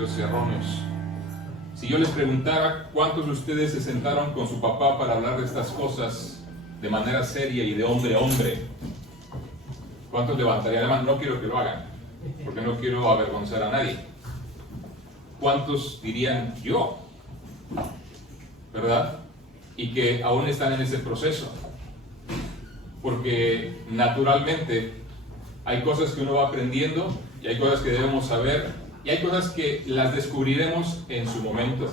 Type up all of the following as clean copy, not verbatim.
principios erróneos. Si yo les preguntara cuántos de ustedes se sentaron con su papá para hablar de estas cosas de manera seria y de hombre a hombre, ¿cuántos levantarían la mano? No quiero que lo hagan, porque no quiero avergonzar a nadie. ¿Cuántos dirían yo? ¿Verdad? Y que aún están en ese proceso. Porque naturalmente hay cosas que uno va aprendiendo y hay cosas que debemos saber y hay cosas que las descubriremos en su momento.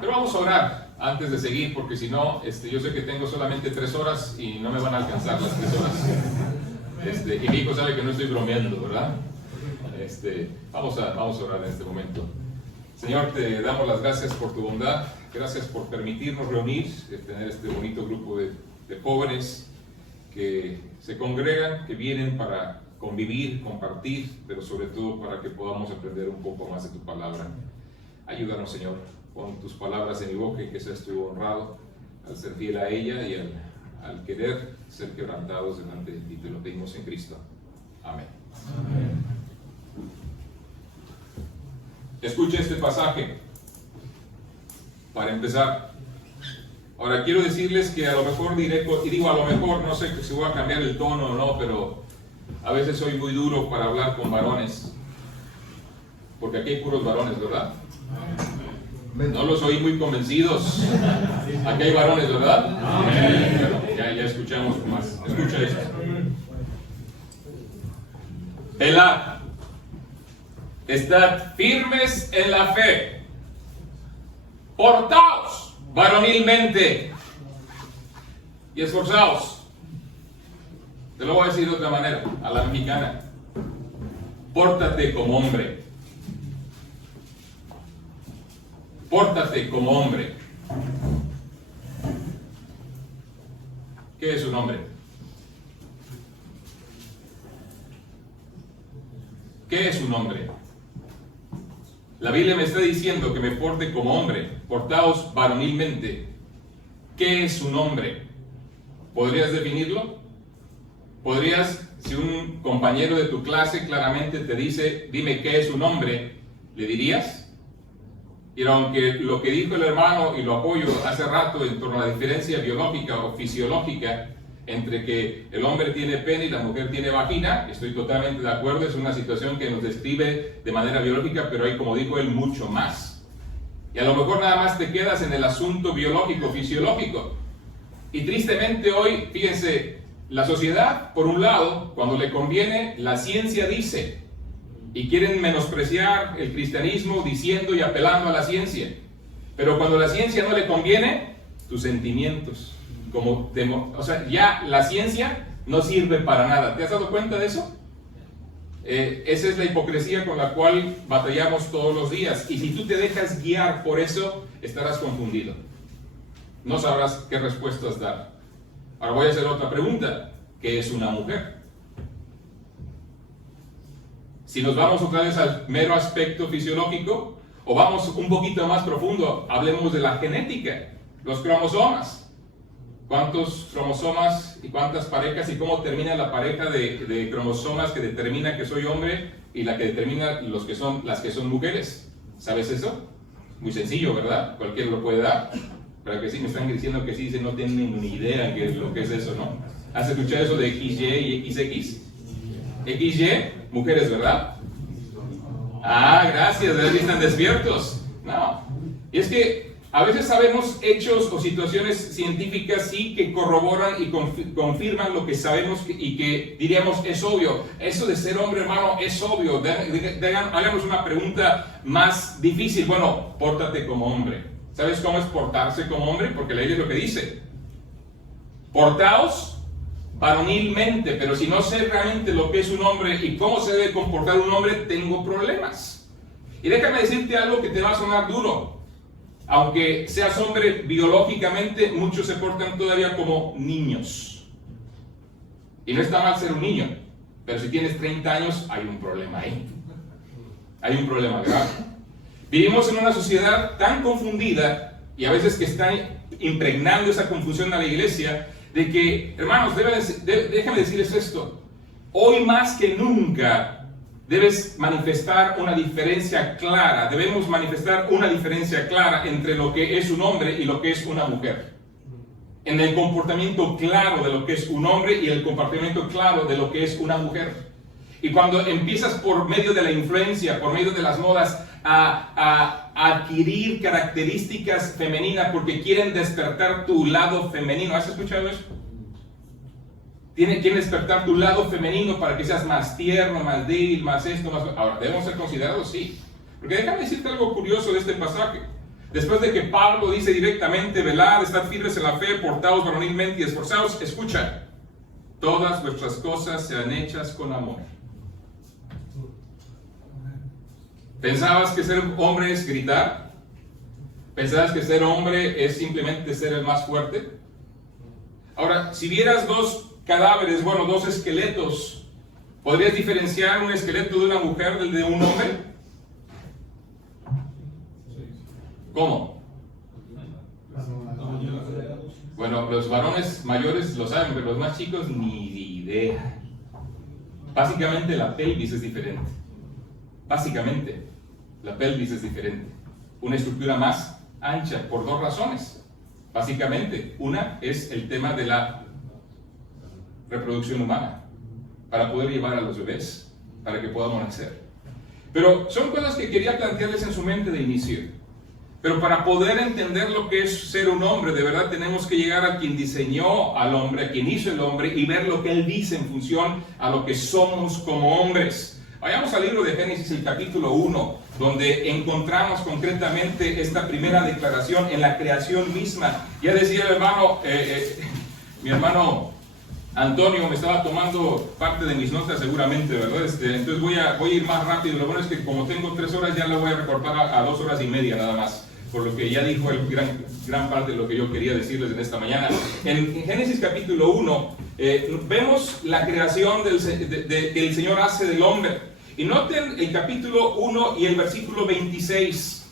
Pero vamos a orar antes de seguir, porque si no, yo sé que tengo solamente 3 horas y no me van a alcanzar las 3 horas. Y mi hijo sabe que no estoy bromeando, ¿verdad? Vamos a orar en este momento. Señor, te damos las gracias por tu bondad, gracias por permitirnos reunir, tener este bonito grupo de jóvenes que se congregan, que vienen para convivir, compartir, pero sobre todo para que podamos aprender un poco más de tu palabra. Ayúdanos, Señor, pon tus palabras en mi boca y que seas tú honrado al ser fiel a ella y al querer ser quebrantados delante de ti. Te lo pedimos en Cristo. Amén. Amén. Escucha este pasaje para empezar. Ahora quiero decirles que a lo mejor a lo mejor, no sé si voy a cambiar el tono o no, pero a veces soy muy duro para hablar con varones, porque aquí hay puros varones, ¿verdad? No los oí muy convencidos. Aquí hay varones, ¿verdad? Bueno, ya escuchamos más. Escucha esto. Velad, estad firmes en la fe, portaos varonilmente y esforzaos. Te lo voy a decir de otra manera, a la mexicana. Pórtate como hombre. Pórtate como hombre. ¿Qué es un hombre? ¿Qué es un hombre? La Biblia me está diciendo que me porte como hombre. Portaos varonilmente. ¿Qué es un hombre? ¿Podrías definirlo? ¿Podrías, si un compañero de tu clase claramente te dice, dime qué es un hombre, le dirías? Y aunque lo que dijo el hermano, y lo apoyo hace rato en torno a la diferencia biológica o fisiológica entre que el hombre tiene pene y la mujer tiene vagina, estoy totalmente de acuerdo, es una situación que nos describe de manera biológica, pero hay, como dijo él, mucho más. Y a lo mejor nada más te quedas en el asunto biológico, fisiológico. Y tristemente hoy, fíjense, la sociedad, por un lado, cuando le conviene, la ciencia dice, y quieren menospreciar el cristianismo diciendo y apelando a la ciencia. Pero cuando la ciencia no le conviene, tus sentimientos, o sea, ya la ciencia no sirve para nada. ¿Te has dado cuenta de eso? Esa es la hipocresía con la cual batallamos todos los días. Y si tú te dejas guiar por eso, estarás confundido. No sabrás qué respuestas dar. Ahora voy a hacer otra pregunta. ¿Qué es una mujer? Si nos vamos otra vez al mero aspecto fisiológico, o vamos un poquito más profundo, hablemos de la genética, los cromosomas. ¿Cuántos cromosomas y cuántas parejas y cómo termina la pareja de cromosomas que determina que soy hombre y la que determina las que son mujeres? ¿Sabes eso? Muy sencillo, ¿verdad? Cualquiera lo puede dar. Pero que sí me están diciendo que sí, no tienen ni idea de lo que es eso, ¿no? ¿Has escuchado eso de XY y XX? XY, mujeres, ¿verdad? Ah, gracias, están despiertos. No. Y es que a veces sabemos hechos o situaciones científicas sí que corroboran y confirman lo que sabemos y que diríamos es obvio. Eso de ser hombre, hermano, es obvio. Hagamos una pregunta más difícil. Bueno, pórtate como hombre. ¿Sabes cómo es portarse como hombre? Porque la Biblia es lo que dice. Portaos varonilmente, pero si no sé realmente lo que es un hombre y cómo se debe comportar un hombre, tengo problemas. Y déjame decirte algo que te va a sonar duro. Aunque seas hombre biológicamente, muchos se portan todavía como niños. Y no está mal ser un niño, pero si tienes 30 años, hay un problema ahí. Hay un problema grave. Vivimos en una sociedad tan confundida, y a veces que está impregnando esa confusión a la iglesia, de que, hermanos, déjenme decirles esto. Hoy más que nunca, debes manifestar una diferencia clara. Debemos manifestar una diferencia clara entre lo que es un hombre y lo que es una mujer. En el comportamiento claro de lo que es un hombre y el comportamiento claro de lo que es una mujer. Y cuando empiezas por medio de la influencia, por medio de las modas, a adquirir características femeninas porque quieren despertar tu lado femenino. ¿Has escuchado eso? Quieren despertar tu lado femenino para que seas más tierno, más débil, más esto, más... Ahora, ¿debemos ser considerados? Sí. Porque déjame decirte algo curioso de este pasaje. Después de que Pablo dice directamente, velad, estad firmes en la fe, portaos varonilmente y esforzaos, escucha, todas vuestras cosas sean hechas con amor. ¿Pensabas que ser hombre es gritar? ¿Pensabas que ser hombre es simplemente ser el más fuerte? Ahora, si vieras dos cadáveres, bueno, dos esqueletos, ¿podrías diferenciar un esqueleto de una mujer del de un hombre? ¿Cómo? Bueno, los varones mayores lo saben, pero los más chicos ni idea. Básicamente la pelvis es diferente. Básicamente, la pelvis es diferente. Una estructura más ancha por dos razones. Básicamente, una es el tema de la reproducción humana, para poder llevar a los bebés, para que podamos nacer. Pero son cosas que quería plantearles en su mente de inicio. Pero para poder entender lo que es ser un hombre, de verdad tenemos que llegar a quien diseñó al hombre, a quien hizo el hombre, y ver lo que él dice en función a lo que somos como hombres. Vayamos al libro de Génesis, el capítulo 1, donde encontramos concretamente esta primera declaración en la creación misma. Ya decía el hermano, mi hermano Antonio me estaba tomando parte de mis notas seguramente, ¿verdad? Entonces voy a ir más rápido. Lo bueno es que como tengo 3 horas ya lo voy a recortar a 2 horas y media nada más, por lo que ya dijo el gran parte de lo que yo quería decirles en esta mañana. En Génesis capítulo 1 vemos la creación que el Señor hace del hombre. Y noten el capítulo 1 y el versículo 26.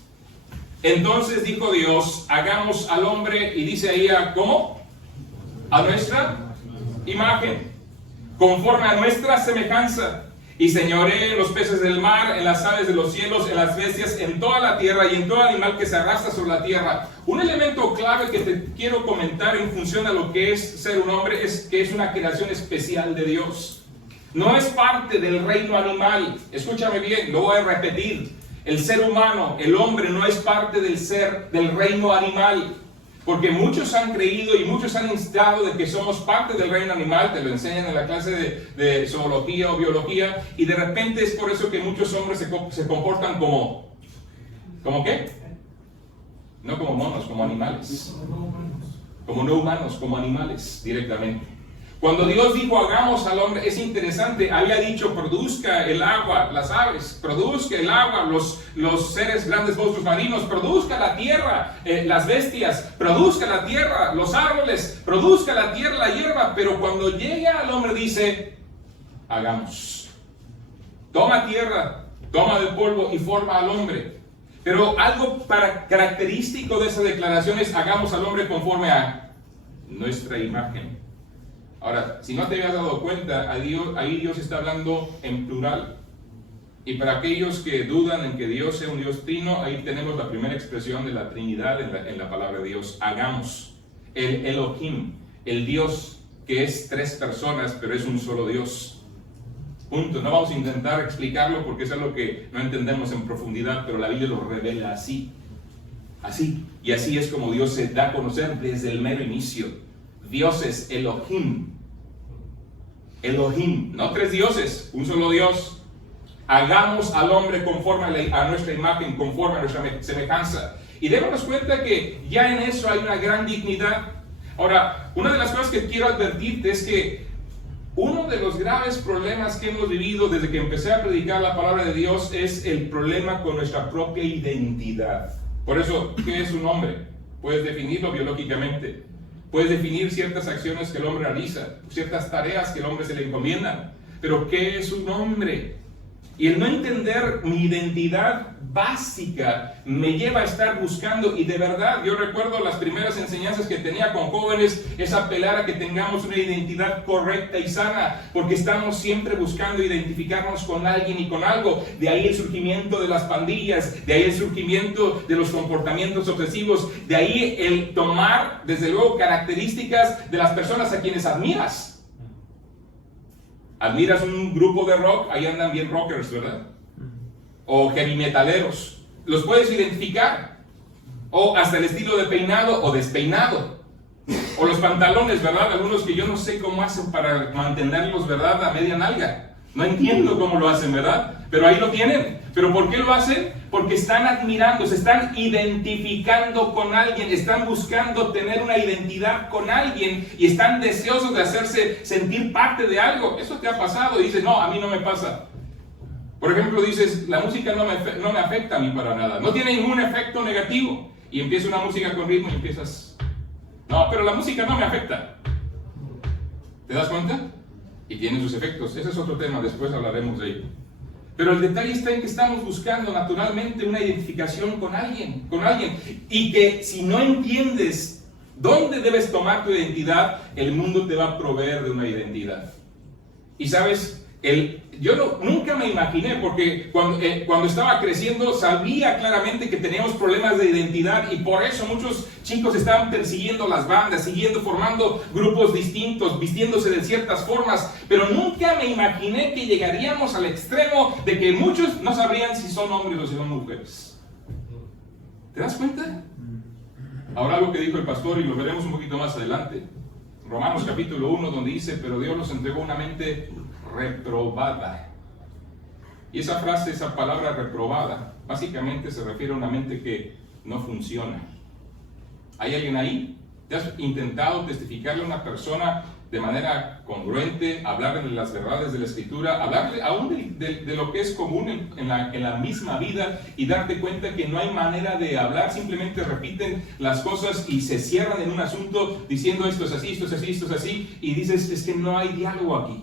Entonces dijo Dios, hagamos al hombre, y dice ahí, ¿cómo? A nuestra imagen, conforme a nuestra semejanza, y señoree en los peces del mar, en las aves de los cielos, en las bestias, en toda la tierra y en todo animal que se arrastra sobre la tierra. Un elemento clave que te quiero comentar en función a lo que es ser un hombre es que es una creación especial de Dios. No es parte del reino animal. Escúchame bien, lo voy a repetir. El ser humano, el hombre, no es parte del reino animal. Porque muchos han creído y muchos han instado de que somos parte del reino animal. Te lo enseñan en la clase de zoología o biología. Y de repente es por eso que muchos hombres se comportan como... ¿Cómo qué? No como monos, como animales. Como no humanos, como animales directamente. Cuando Dios dijo hagamos al hombre, es interesante, había dicho produzca el agua, las aves, produzca el agua, los seres grandes monstruos marinos, produzca la tierra, las bestias, produzca la tierra, los árboles, produzca la tierra, la hierba, pero cuando llega al hombre dice, hagamos. Toma tierra, toma del polvo y forma al hombre. Pero algo característico de esa declaración es hagamos al hombre conforme a nuestra imagen. Ahora, si no te habías dado cuenta, ahí Dios está hablando en plural. Y para aquellos que dudan en que Dios sea un Dios trino, ahí tenemos la primera expresión de la Trinidad en la palabra de Dios. Hagamos. El Elohim, el Dios que es 3 personas, pero es un solo Dios. Punto. No vamos a intentar explicarlo porque es algo que no entendemos en profundidad, pero la Biblia lo revela así. Así. Y así es como Dios se da a conocer desde el mero inicio. Dios es Elohim. Elohim, no 3 dioses, un solo Dios. Hagamos al hombre conforme a nuestra imagen, conforme a nuestra semejanza. Y démonos cuenta que ya en eso hay una gran dignidad. Ahora, una de las cosas que quiero advertirte es que uno de los graves problemas que hemos vivido desde que empecé a predicar la palabra de Dios es el problema con nuestra propia identidad. Por eso, ¿qué es un hombre? Puedes definirlo biológicamente. Puedes definir ciertas acciones que el hombre realiza, ciertas tareas que el hombre se le encomiendan. Pero ¿qué es un hombre? Y el no entender mi identidad básica me lleva a estar buscando, y de verdad, yo recuerdo las primeras enseñanzas que tenía con jóvenes, es apelar a que tengamos una identidad correcta y sana, porque estamos siempre buscando identificarnos con alguien y con algo. De ahí el surgimiento de las pandillas, de ahí el surgimiento de los comportamientos obsesivos, de ahí el tomar, desde luego, características de las personas a quienes admiras. Admiras un grupo de rock, ahí andan bien rockers, ¿verdad? O heavy metaleros, los puedes identificar. O hasta el estilo de peinado o despeinado. O los pantalones, ¿verdad? Algunos que yo no sé cómo hacen para mantenerlos, ¿verdad?, a media nalga. No entiendo cómo lo hacen, ¿verdad? Pero ahí lo tienen. ¿Pero por qué lo hacen? Porque están admirando, se están identificando con alguien, están buscando tener una identidad con alguien y están deseosos de hacerse sentir parte de algo. Eso te ha pasado y dices, no, a mí no me pasa. Por ejemplo, dices, la música no me afecta a mí para nada, no tiene ningún efecto negativo. Y empieza una música con ritmo y empiezas, no, pero la música no me afecta. ¿Te das cuenta? Y tiene sus efectos. Ese es otro tema, después hablaremos de ello. Pero el detalle está en que estamos buscando naturalmente una identificación con alguien, y que si no entiendes dónde debes tomar tu identidad, el mundo te va a proveer de una identidad. Y sabes, yo nunca me imaginé, porque cuando estaba creciendo sabía claramente que teníamos problemas de identidad, y por eso muchos chicos estaban persiguiendo las bandas, formando grupos distintos, vistiéndose de ciertas formas, pero nunca me imaginé que llegaríamos al extremo de que muchos no sabrían si son hombres o si son mujeres. ¿Te das cuenta? Ahora algo que dijo el pastor, y lo veremos un poquito más adelante, Romanos capítulo 1, donde dice, pero Dios nos entregó una mente reprobada. Y esa frase, esa palabra reprobada, básicamente se refiere a una mente que no funciona. ¿Hay alguien ahí? ¿Te has intentado testificarle a una persona de manera congruente, hablarle de las verdades de la Escritura, hablarle aún de lo que es común en la misma vida, y darte cuenta que no hay manera de hablar, simplemente repiten las cosas y se cierran en un asunto diciendo esto es así, esto es así, esto es así, y dices, es que no hay diálogo aquí?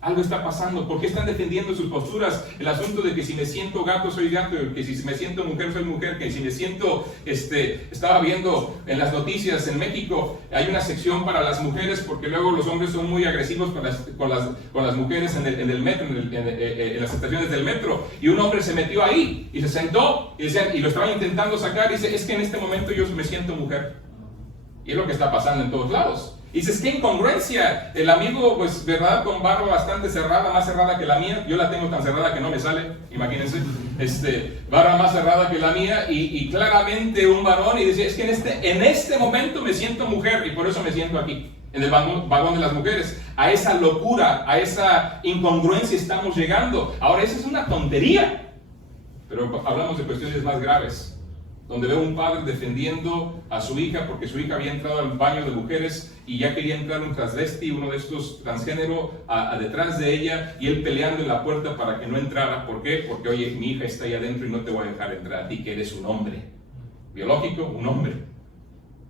Algo está pasando. ¿Por qué están defendiendo sus posturas? El asunto de que si me siento gato soy gato, que si me siento mujer soy mujer, que si me siento, estaba viendo en las noticias en México, hay una sección para las mujeres, porque luego los hombres son muy agresivos con las mujeres en el metro, en las estaciones del metro, y un hombre se metió ahí y se sentó y lo estaban intentando sacar, y dice, es que en este momento yo me siento mujer. Y es lo que está pasando en todos lados. Y dices, qué incongruencia. El amigo, pues, verdad, con barba bastante cerrada, más cerrada que la mía. Yo la tengo tan cerrada que no me sale, imagínense. Barba más cerrada que la mía, y claramente un varón, y dice, es que en este momento me siento mujer, y por eso me siento aquí, en el vagón de las mujeres. A esa locura, a esa incongruencia estamos llegando. Ahora, esa es una tontería, pero hablamos de cuestiones más graves, donde veo un padre defendiendo a su hija porque su hija había entrado al baño de mujeres y ya quería entrar un transvesti, uno de estos transgénero, detrás de ella, y él peleando en la puerta para que no entrara. ¿Por qué? Porque, oye, mi hija está ahí adentro y no te voy a dejar entrar a ti, que eres un hombre biológico, un hombre.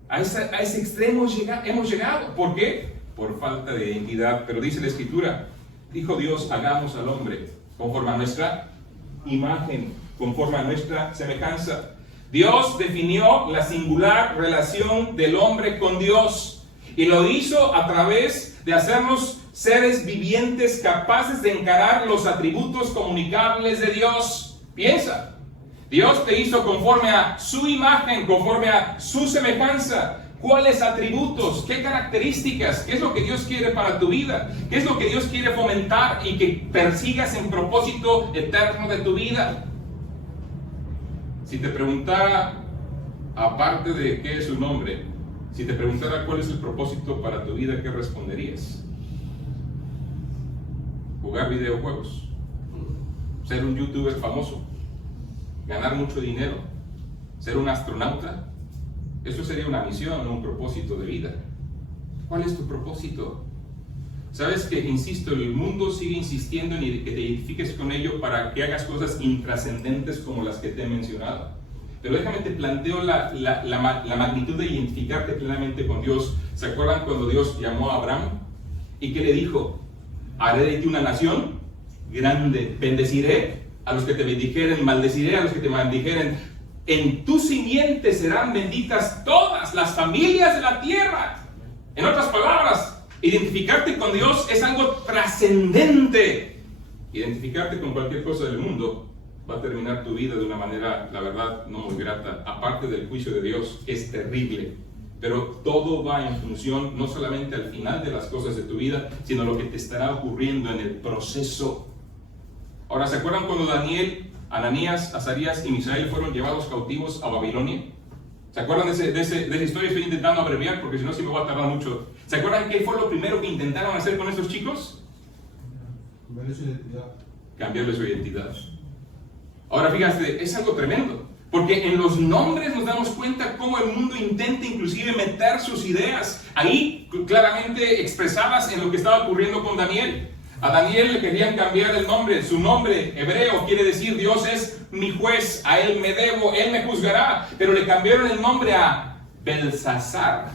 A ese extremo hemos llegado. ¿Por qué? Por falta de identidad. Pero dice la Escritura, dijo Dios, hagamos al hombre conforme a nuestra imagen, conforme a nuestra semejanza. Dios definió la singular relación del hombre con Dios, y lo hizo a través de hacernos seres vivientes capaces de encarar los atributos comunicables de Dios. Piensa, Dios te hizo conforme a su imagen, conforme a su semejanza. ¿Cuáles atributos? ¿Qué características? ¿Qué es lo que Dios quiere para tu vida? ¿Qué es lo que Dios quiere fomentar y que persigas en propósito eterno de tu vida? Si te preguntara, aparte de qué es su nombre, si te preguntara cuál es el propósito para tu vida, ¿qué responderías? Jugar videojuegos, ser un youtuber famoso, ganar mucho dinero, ser un astronauta. Eso sería una misión, no un propósito de vida. ¿Cuál es tu propósito? Sabes que, insisto, el mundo sigue insistiendo en que te identifiques con ello para que hagas cosas intrascendentes como las que te he mencionado. Pero déjame te planteo la magnitud de identificarte plenamente con Dios. ¿Se acuerdan cuando Dios llamó a Abraham? ¿Y qué le dijo? Haré de ti una nación grande. Bendeciré a los que te bendijeren, maldeciré a los que te maldijeren. En tu simiente serán benditas todas las familias de la tierra. En otras palabras, identificarte con Dios es algo trascendente. Identificarte con cualquier cosa del mundo va a terminar tu vida de una manera, la verdad, no muy grata. Aparte del juicio de Dios, es terrible. Pero todo va en función no solamente al final de las cosas de tu vida, sino lo que te estará ocurriendo en el proceso. Ahora, ¿se acuerdan cuando Daniel, Ananías, Azarías y Misael fueron llevados cautivos a Babilonia? ¿Se acuerdan de esa historia? Estoy intentando abreviar porque si no, sí me voy a tardar mucho. ¿Se acuerdan qué fue lo primero que intentaron hacer con estos chicos? Cambiarle su identidad. Cambiarle su identidad. Ahora, fíjate, es algo tremendo. Porque en los nombres nos damos cuenta cómo el mundo intenta inclusive meter sus ideas ahí claramente expresadas en lo que estaba ocurriendo con Daniel. A Daniel le querían cambiar el nombre. Su nombre hebreo quiere decir Dios es mi juez, a él me debo, él me juzgará. Pero le cambiaron el nombre a Belsasar,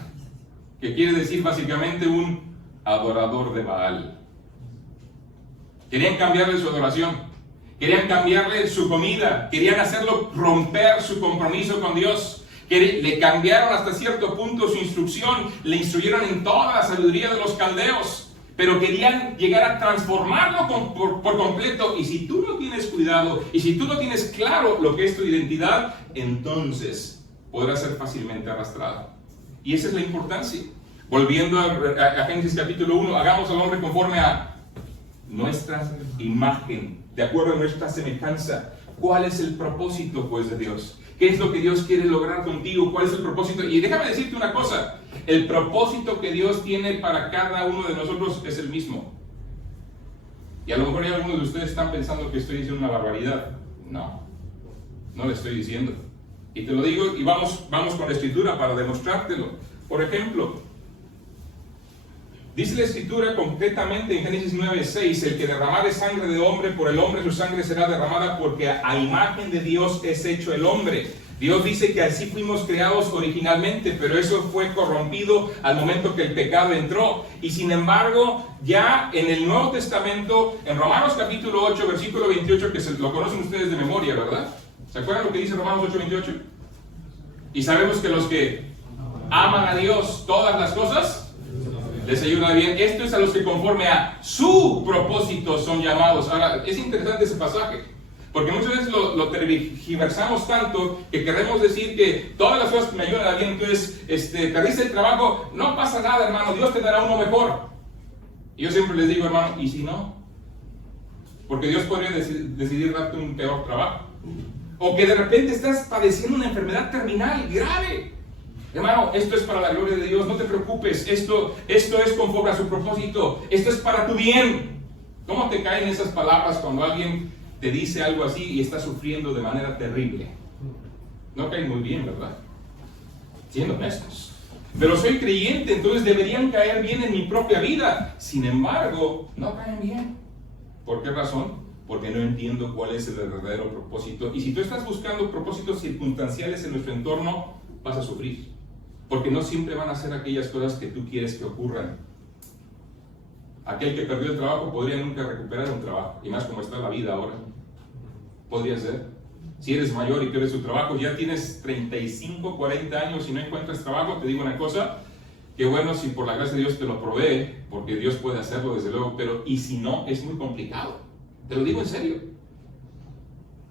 que quiere decir básicamente un adorador de Baal. Querían cambiarle su adoración. Querían cambiarle su comida, querían hacerlo romper su compromiso con Dios. Le cambiaron hasta cierto punto su instrucción, le instruyeron en toda la sabiduría de los caldeos, pero querían llegar a transformarlo por completo. Y si tú no tienes cuidado, y si tú no tienes claro lo que es tu identidad, entonces podrás ser fácilmente arrastrado. Y esa es la importancia. Volviendo a Génesis capítulo 1, hagamos al hombre conforme a nuestra imagen, de acuerdo a nuestra semejanza. ¿Cuál es el propósito, pues, de Dios? ¿Qué es lo que Dios quiere lograr contigo? ¿Cuál es el propósito? Y déjame decirte una cosa, el propósito que Dios tiene para cada uno de nosotros es el mismo. Y a lo mejor algunos de ustedes están pensando que estoy diciendo una barbaridad. No le estoy diciendo. Y te lo digo, y vamos con la escritura para demostrártelo. Por ejemplo, dice la escritura concretamente en Génesis 9:6, el que derramare sangre de hombre, por el hombre su sangre será derramada, porque a imagen de Dios es hecho el hombre. Dios dice que así fuimos creados originalmente, pero eso fue corrompido al momento que el pecado entró. Y sin embargo, ya en el Nuevo Testamento, en Romanos capítulo 8, versículo 28, que lo conocen ustedes de memoria, ¿verdad? ¿Se acuerdan lo que dice Romanos 8, 28? Y sabemos que los que aman a Dios, todas las cosas les ayuda bien. Esto es a los que conforme a su propósito son llamados. Ahora, es interesante ese pasaje, porque muchas veces lo tergiversamos tanto que queremos decir que todas las cosas que me ayudan a bien, entonces, perdiste el trabajo, no pasa nada, hermano, Dios te dará uno mejor. Y yo siempre les digo, hermano, ¿y si no? Porque Dios podría decidir darte un peor trabajo. O que de repente estás padeciendo una enfermedad terminal grave. Hermano, esto es para la gloria de Dios, no te preocupes, esto es conforme a su propósito, esto es para tu bien. ¿Cómo te caen esas palabras cuando alguien te dice algo así y está sufriendo de manera terrible? No caen muy bien, ¿verdad? Siendo honestos. Pero soy creyente, entonces deberían caer bien en mi propia vida. Sin embargo, no caen bien. ¿Por qué razón? Porque no entiendo cuál es el verdadero propósito. Y si tú estás buscando propósitos circunstanciales en nuestro entorno, vas a sufrir. Porque no siempre van a ser aquellas cosas que tú quieres que ocurran. Aquel que perdió el trabajo podría nunca recuperar un trabajo, y más como está la vida ahora. Podría ser. Si eres mayor y pierdes tu trabajo, ya tienes 35, 40 años y no encuentras trabajo, te digo una cosa, que bueno, si por la gracia de Dios te lo provee, porque Dios puede hacerlo desde luego, pero y si no, es muy complicado. Te lo digo en serio.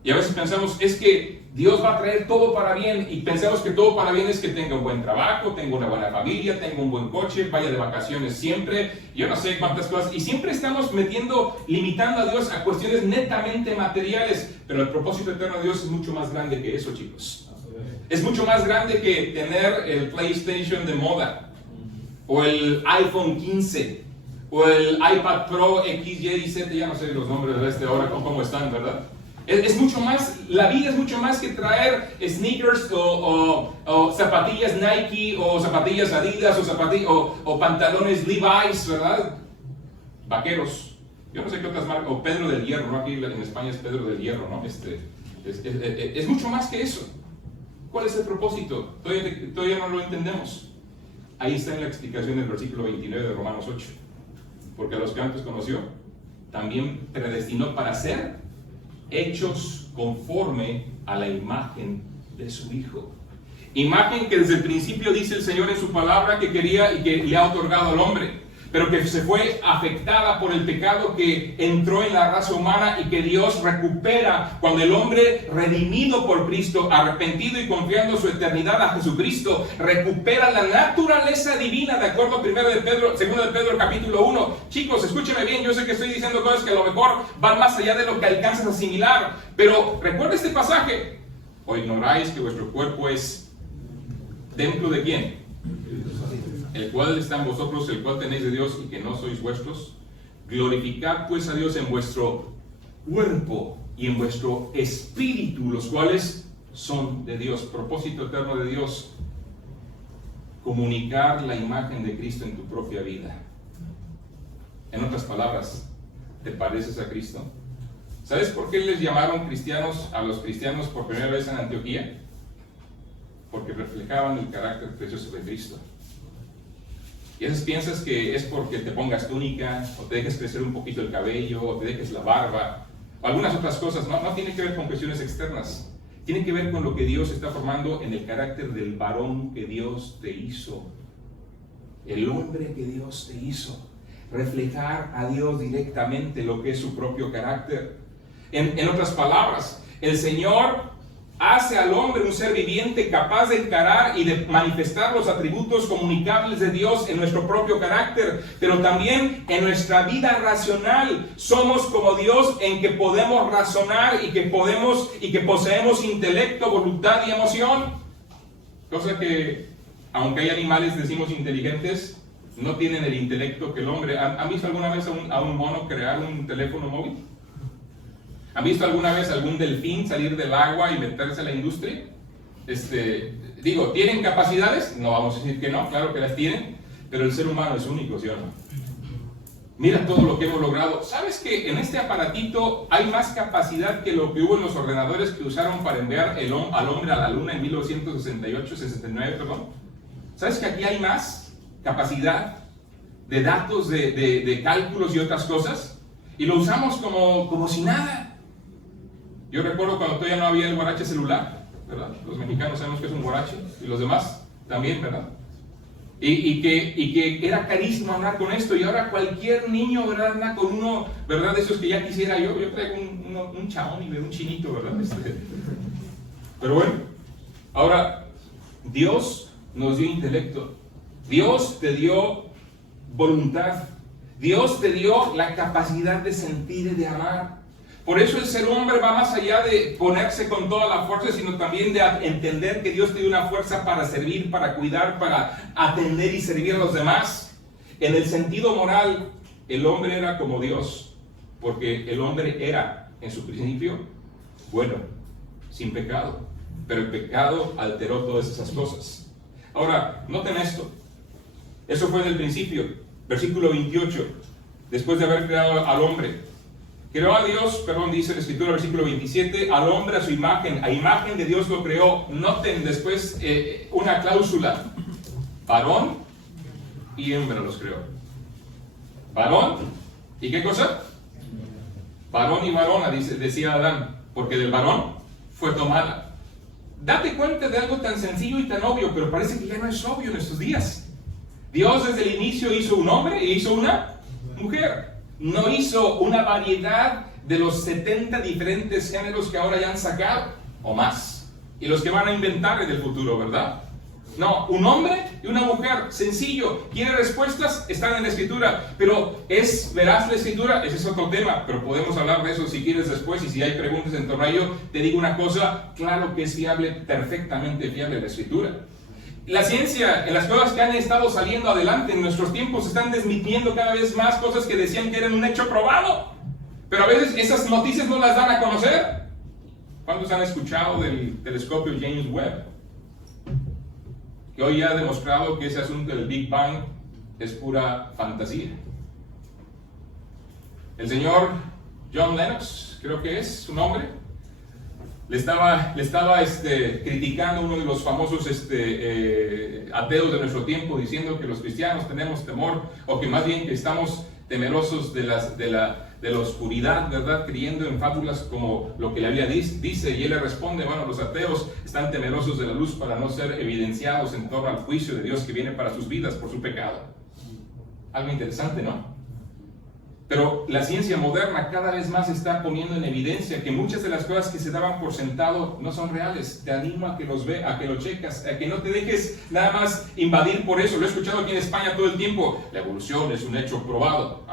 Y a veces pensamos, es que Dios va a traer todo para bien, y pensamos que todo para bien es que tenga un buen trabajo, tenga una buena familia, tenga un buen coche, vaya de vacaciones siempre, yo no sé cuántas cosas, y siempre estamos limitando a Dios a cuestiones netamente materiales, pero el propósito eterno de Dios es mucho más grande que eso, chicos. Es mucho más grande que tener el PlayStation de moda, o el iPhone 15, o el iPad Pro X, Y y Z, ya no sé los nombres de ahora cómo están, ¿verdad? Es mucho más, la vida es mucho más que traer sneakers o zapatillas Nike o zapatillas Adidas o pantalones Levi's, ¿verdad? Vaqueros. Yo no sé qué otras marcas, o Pedro del Hierro, ¿no? Aquí en España es Pedro del Hierro, ¿no? Es mucho más que eso. ¿Cuál es el propósito? Todavía no lo entendemos. Ahí está en la explicación del versículo 29 de Romanos 8. Porque a los que antes conoció, también predestinó para ser hechos conforme a la imagen de su Hijo. Imagen que desde el principio dice el Señor en su palabra que quería y que le ha otorgado al hombre, pero que se fue afectada por el pecado que entró en la raza humana y que Dios recupera cuando el hombre, redimido por Cristo, arrepentido y confiando su eternidad a Jesucristo, recupera la naturaleza divina, de acuerdo a 2 de Pedro capítulo 1. Chicos, escúchenme bien, yo sé que estoy diciendo cosas que a lo mejor van más allá de lo que alcanzas a asimilar, pero recuerda este pasaje: ¿o ignoráis que vuestro cuerpo es templo de quién? El cual está en vosotros, el cual tenéis de Dios y que no sois vuestros. Glorificad pues a Dios en vuestro cuerpo y en vuestro espíritu, los cuales son de Dios. Propósito eterno de Dios: comunicar la imagen de Cristo en tu propia vida. En otras palabras, ¿te pareces a Cristo? ¿Sabes por qué les llamaron cristianos a los cristianos por primera vez en Antioquía? Porque reflejaban el carácter precioso de Cristo. Y a veces piensas que es porque te pongas túnica, o te dejes crecer un poquito el cabello, o te dejes la barba, o algunas otras cosas. No tiene que ver con cuestiones externas. Tiene que ver con lo que Dios está formando en el carácter del varón que Dios te hizo. El hombre que Dios te hizo. Reflejar a Dios directamente, lo que es su propio carácter. En otras palabras, el Señor hace al hombre un ser viviente capaz de encarar y de manifestar los atributos comunicables de Dios en nuestro propio carácter, pero también en nuestra vida racional. Somos como Dios en que podemos razonar y que poseemos intelecto, voluntad y emoción, cosa que, aunque hay animales decimos inteligentes, no tienen el intelecto que el hombre. ¿Han visto alguna vez a un mono crear un teléfono móvil? ¿Han visto alguna vez algún delfín salir del agua y meterse a la industria? ¿Tienen capacidades? No vamos a decir que no, claro que las tienen, pero el ser humano es único, ¿sí o no? Mira todo lo que hemos logrado. ¿Sabes que en este aparatito hay más capacidad que lo que hubo en los ordenadores que usaron para enviar al hombre a la luna en 1969, perdón? ¿Sabes que aquí hay más capacidad de datos, de cálculos y otras cosas? Y lo usamos como si nada. Yo recuerdo cuando todavía no había el guarache celular, ¿verdad? Los mexicanos sabemos que es un guarache, y los demás también, ¿verdad? Y que era carísimo andar con esto, y ahora cualquier niño, ¿verdad?, anda con uno, ¿verdad?, de esos que ya quisiera yo traigo un Xiaomi, un chinito, ¿verdad? Pero bueno, ahora, Dios nos dio intelecto, Dios te dio voluntad, Dios te dio la capacidad de sentir y de amar. Por eso el ser hombre va más allá de ponerse con toda la fuerza, sino también de entender que Dios te dio una fuerza para servir, para cuidar, para atender y servir a los demás. En el sentido moral, el hombre era como Dios, porque el hombre era, en su principio, bueno, sin pecado. Pero el pecado alteró todas esas cosas. Ahora, noten esto. Eso fue en el principio. Versículo 28. Después de haber creado al hombre. Creó a Dios, dice la Escritura, versículo 27, al hombre a su imagen. A imagen de Dios lo creó. Noten después una cláusula. Varón y hembra los creó. Varón. ¿Y qué cosa? Varón y varona, decía Adán. Porque del varón fue tomada. Date cuenta de algo tan sencillo y tan obvio, pero parece que ya no es obvio en estos días. Dios desde el inicio hizo un hombre e hizo una mujer. No hizo una variedad de los 70 diferentes géneros que ahora ya han sacado, o más, y los que van a inventar en el futuro, ¿verdad? No, un hombre y una mujer, sencillo. ¿Quiere respuestas? Están en la Escritura. Pero ¿es veraz la Escritura? Ese es otro tema, pero podemos hablar de eso si quieres después, y si hay preguntas en torno a ello, te digo una cosa, claro que es fiable, perfectamente fiable la Escritura. La ciencia, en las cosas que han estado saliendo adelante en nuestros tiempos, están desmintiendo cada vez más cosas que decían que eran un hecho probado. Pero a veces esas noticias no las dan a conocer. ¿Cuántos han escuchado del telescopio James Webb? Que hoy ha demostrado que ese asunto del Big Bang es pura fantasía. El señor John Lennox, creo que es su nombre, le estaba criticando a uno de los famosos ateos de nuestro tiempo, diciendo que los cristianos tenemos temor, o que más bien que estamos temerosos de la oscuridad, ¿verdad? Creyendo en fábulas como lo que la Biblia dice, y él le responde, bueno, los ateos están temerosos de la luz para no ser evidenciados en torno al juicio de Dios que viene para sus vidas por su pecado. Algo interesante, ¿no? Pero la ciencia moderna cada vez más está poniendo en evidencia que muchas de las cosas que se daban por sentado no son reales. Te animo a que los veas, a que lo checas, a que no te dejes nada más invadir por eso. Lo he escuchado aquí en España todo el tiempo. La evolución es un hecho probado.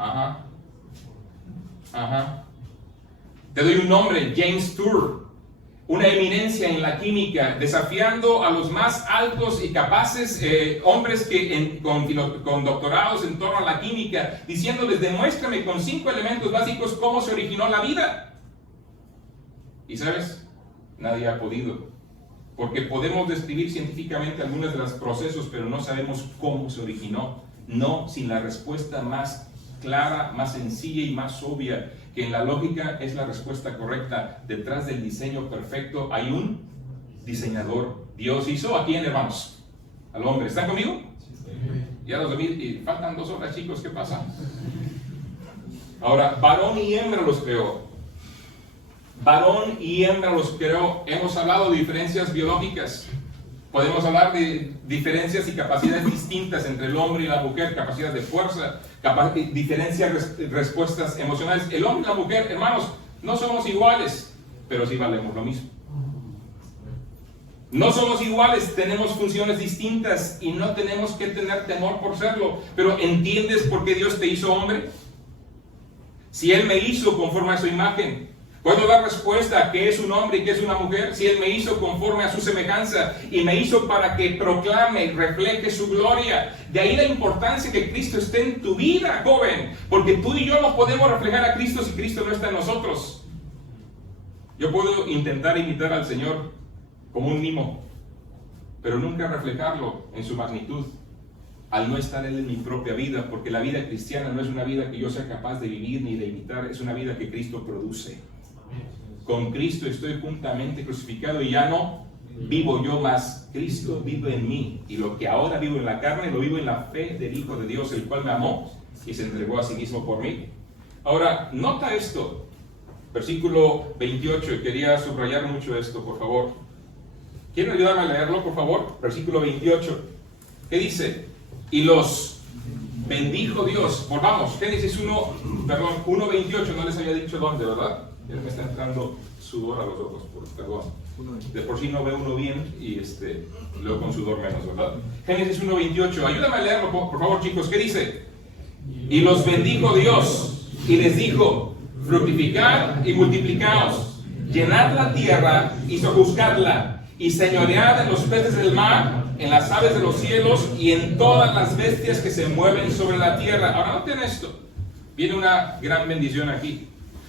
Te doy un nombre, James Tour, una eminencia en la química, desafiando a los más altos y capaces hombres con doctorados en torno a la química, diciéndoles, demuéstrame con 5 elementos básicos cómo se originó la vida. Y ¿sabes? Nadie ha podido, porque podemos describir científicamente algunos de los procesos, pero no sabemos cómo se originó, no sin la respuesta más clara, más sencilla y más obvia, que en la lógica es la respuesta correcta. Detrás del diseño perfecto hay un diseñador. Dios hizo, ¿a quién, hermanos? Al hombre. ¿Están conmigo? Ya los dormí y faltan 2 horas, chicos, ¿qué pasa? Ahora, varón y hembra los creó. Varón y hembra los creó. Hemos hablado de diferencias biológicas. Podemos hablar de diferencias y capacidades distintas entre el hombre y la mujer, capacidades de fuerza, diferencias, respuestas emocionales. El hombre y la mujer, hermanos, no somos iguales, pero sí valemos lo mismo. No somos iguales, tenemos funciones distintas y no tenemos que tener temor por serlo. Pero ¿entiendes por qué Dios te hizo hombre? Si Él me hizo conforme a su imagen, ¿puedo dar respuesta a qué es un hombre y qué es una mujer? Si Él me hizo conforme a su semejanza y me hizo para que proclame y refleje su gloria. De ahí la importancia que Cristo esté en tu vida, joven. Porque tú y yo no podemos reflejar a Cristo si Cristo no está en nosotros. Yo puedo intentar imitar al Señor como un mimo, pero nunca reflejarlo en su magnitud, al no estar Él en mi propia vida, porque la vida cristiana no es una vida que yo sea capaz de vivir ni de imitar, es una vida que Cristo produce. Con Cristo estoy juntamente crucificado y ya no vivo yo más, Cristo vive en mí, y lo que ahora vivo en la carne lo vivo en la fe del Hijo de Dios, el cual me amó y se entregó a sí mismo por mí. Ahora, nota esto, versículo 28, quería subrayar mucho esto, por favor. ¿Quieren ayudarme a leerlo, por favor? Versículo 28. ¿Qué dice? Y los bendijo Dios. Volvamos. Génesis 1:28. No les había dicho dónde, ¿verdad? Ya me está entrando sudor a los ojos, perdón. De por sí no ve uno bien y luego con sudor menos, ¿verdad? Génesis 1:28. Ayúdame a leerlo, por favor, chicos. ¿Qué dice? Y los bendijo Dios y les dijo, fructificad y multiplicaos, llenad la tierra y sojuzgadla, y señoread en los peces del mar, en las aves de los cielos y en todas las bestias que se mueven sobre la tierra. Ahora noten esto, viene una gran bendición aquí.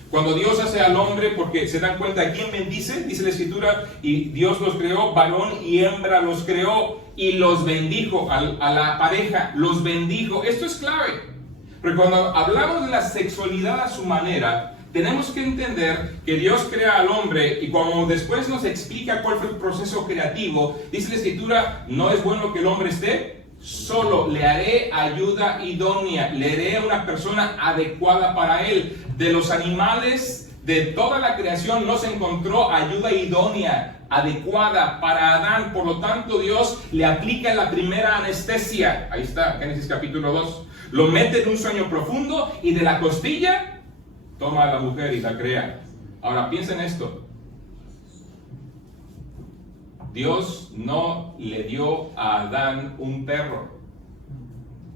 Cuando Dios hace al hombre, porque se dan cuenta, ¿a quién bendice? Dice la Escritura, y Dios los creó, varón y hembra los creó, y los bendijo a la pareja, los bendijo. Esto es clave, porque cuando hablamos de la sexualidad a su manera, tenemos que entender que Dios crea al hombre y como después nos explica cuál fue el proceso creativo, dice la Escritura, no es bueno que el hombre esté solo, le haré ayuda idónea, le haré una persona adecuada para él. De los animales, de toda la creación, no se encontró ayuda idónea, adecuada para Adán. Por lo tanto, Dios le aplica la primera anestesia. Ahí está, Génesis capítulo 2. Lo mete en un sueño profundo y de la costilla toma a la mujer y la crea. Ahora piensen esto. Dios no le dio a Adán un perro.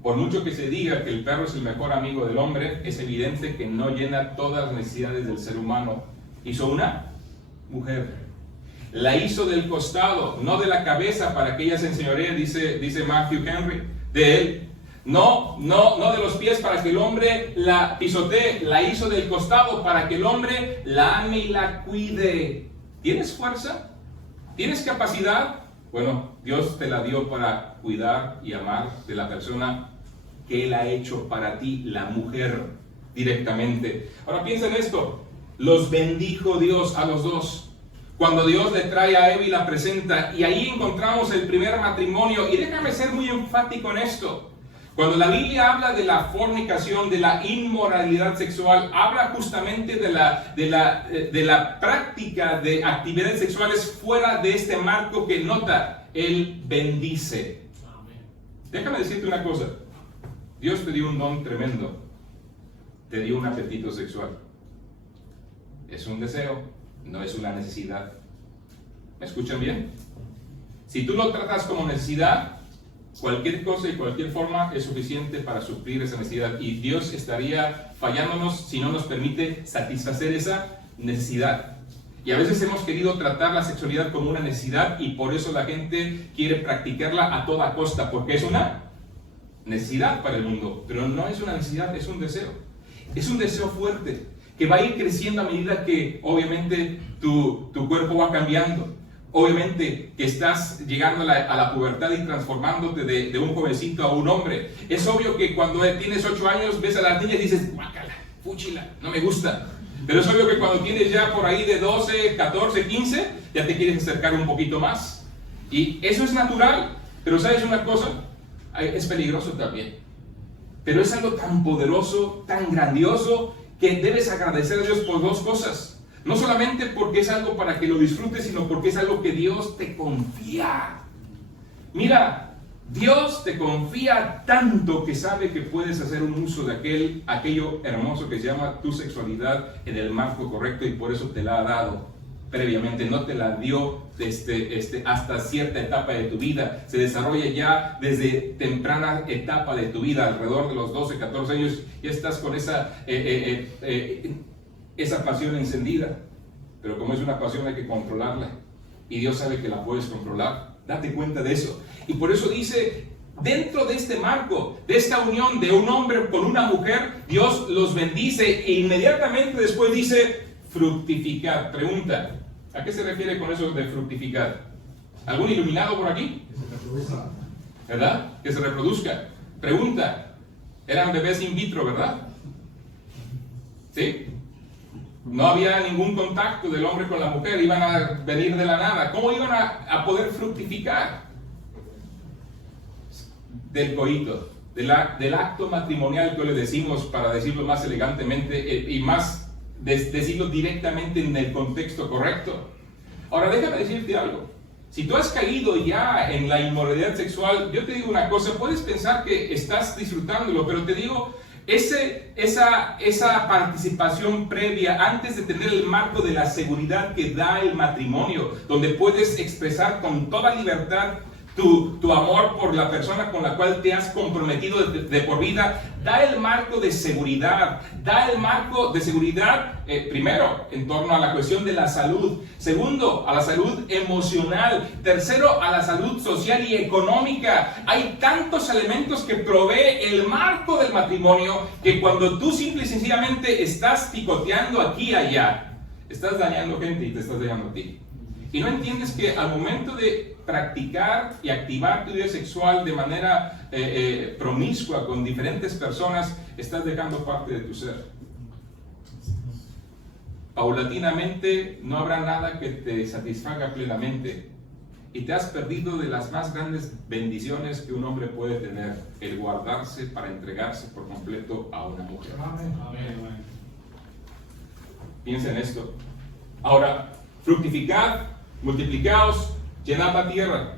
Por mucho que se diga que el perro es el mejor amigo del hombre, es evidente que no llena todas las necesidades del ser humano. Hizo una mujer. La hizo del costado, no de la cabeza, para que ella se enseñoree, dice Matthew Henry, de él. No de los pies para que el hombre la pisotee, la hizo del costado para que el hombre la ame y la cuide. ¿Tienes fuerza? ¿Tienes capacidad? Bueno, Dios te la dio para cuidar y amar de la persona que Él ha hecho para ti, la mujer, directamente. Ahora piensa en esto, los bendijo Dios a los dos. Cuando Dios le trae a Eva y la presenta, y ahí encontramos el primer matrimonio, y déjame ser muy enfático en esto. Cuando la Biblia habla de la fornicación, de la inmoralidad sexual, habla justamente de la práctica de actividades sexuales fuera de este marco que nota, Él bendice. Déjame decirte una cosa, Dios te dio un don tremendo, te dio un apetito sexual. Es un deseo, no es una necesidad. ¿Me escuchan bien? Si tú lo tratas como necesidad, cualquier cosa y cualquier forma es suficiente para suplir esa necesidad, y Dios estaría fallándonos si no nos permite satisfacer esa necesidad. Y a veces hemos querido tratar la sexualidad como una necesidad, y por eso la gente quiere practicarla a toda costa, porque es una necesidad para el mundo, pero no es una necesidad, es un deseo. Es un deseo fuerte que va a ir creciendo a medida que obviamente tu cuerpo va cambiando. Obviamente que estás llegando a la pubertad y transformándote de un jovencito a un hombre. Es obvio que cuando tienes 8 años ves a las niñas y dices, guácala, fúchila, no me gusta. Pero es obvio que cuando tienes ya por ahí de 12, 14, 15, ya te quieres acercar un poquito más. Y eso es natural. Pero ¿sabes una cosa? Es peligroso también. Pero es algo tan poderoso, tan grandioso, que debes agradecer a Dios por dos cosas. No solamente porque es algo para que lo disfrutes, sino porque es algo que Dios te confía. Mira, Dios te confía tanto que sabe que puedes hacer un uso de aquello hermoso que se llama tu sexualidad en el marco correcto, y por eso te la ha dado previamente. No te la dio hasta cierta etapa de tu vida. Se desarrolla ya desde temprana etapa de tu vida, alrededor de los 12, 14 años, ya estás con esa pasión encendida. Pero como es una pasión, hay que controlarla, y Dios sabe que la puedes controlar. Date cuenta de eso. Y por eso dice, dentro de este marco, de esta unión de un hombre con una mujer, Dios los bendice, e inmediatamente después dice, fructificar. Pregunta, ¿a qué se refiere con eso de fructificar? ¿Algún iluminado por aquí? ¿Verdad? Que se reproduzca. Pregunta, eran bebés in vitro, ¿verdad? ¿Sí? No había ningún contacto del hombre con la mujer, iban a venir de la nada. ¿Cómo iban a poder fructificar? Del coito, del acto matrimonial, que le decimos, para decirlo más elegantemente y más decirlo directamente en el contexto correcto. Ahora déjame decirte algo. Si tú has caído ya en la inmoralidad sexual, yo te digo una cosa, puedes pensar que estás disfrutándolo, pero te digo, esa participación previa, antes de tener el marco de la seguridad que da el matrimonio, donde puedes expresar con toda libertad tu amor por la persona con la cual te has comprometido de por vida, da el marco de seguridad. Primero, en torno a la cuestión de la salud. Segundo, a la salud emocional. Tercero, a la salud social y económica. Hay tantos elementos que provee el marco del matrimonio, que cuando tú simple y sencillamente estás picoteando aquí y allá, estás dañando gente y te estás dañando a ti. Y no entiendes que al momento de practicar y activar tu vida sexual de manera promiscua con diferentes personas, estás dejando parte de tu ser. Paulatinamente no habrá nada que te satisfaga plenamente, y te has perdido de las más grandes bendiciones que un hombre puede tener, el guardarse para entregarse por completo a una mujer. Amén. Piensa en esto. Ahora, fructificad, multiplicaos, llenad la tierra.